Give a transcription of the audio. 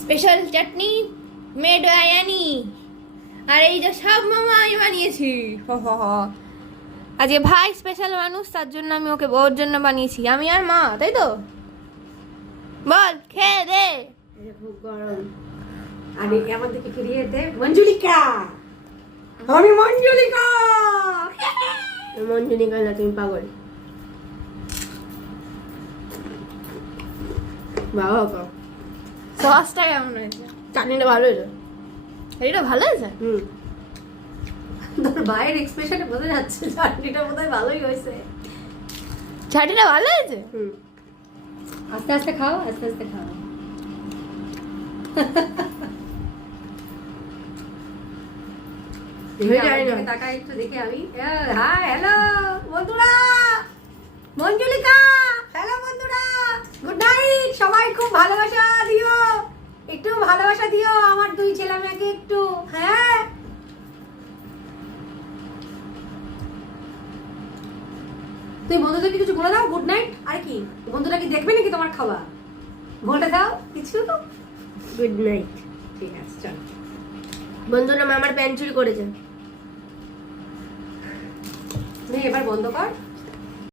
Special chutney made by Annie. আর এই যে সব মামা আমি বানিয়েছি। আজকে ভাই স্পেশাল মানুষ, তার জন্য আমি ওকে ওর জন্য বানিয়েছি, আমি আর মা, তাই তো? বল খেয়ে দে। খুব গরম। আর আমার দিকে ফিরিয়ে দে। মঞ্জুলিকা, আমি মঞ্জুলিকা। মঞ্জুলিকা না, তুমি পাগল। বাবা সসটা কেমন হয়েছে? চাটনিটা ভালো হয়েছে। এটা ভালো হয়েছে। তোর ভাইয়ের এক্সপ্রেশনে বোঝা যাচ্ছে চাটনিটা বোধহয় ভালোই হয়েছে। চাটনিটা ভালো হয়েছে। আস্তে আস্তে খাও, আস্তে আস্তে খাও। তাকাই একটু দেখে আমি। হাই, হ্যালো বন্ধুরা, মঞ্জুলিকা। হ্যালো বন্ধুরা, গুড নাইট। সবাই খুব ভালোবাসা দিও, একটু ভালোবাসা দিও আমার দুই ছেলে মেয়েকে একটু। হ্যাঁ, তুমি বন্ধুদেরকে কিছু বলে দাও গুড নাইট। আর কি বন্ধুরা কি দেখবে নাকি তোমার খাওয়া? বলে দাও কিছু। Good night. ঠিক আছে, চল। বন্ধুরা আমার প্যান্ট চুরি করেছে। এবার বন্ধ কর।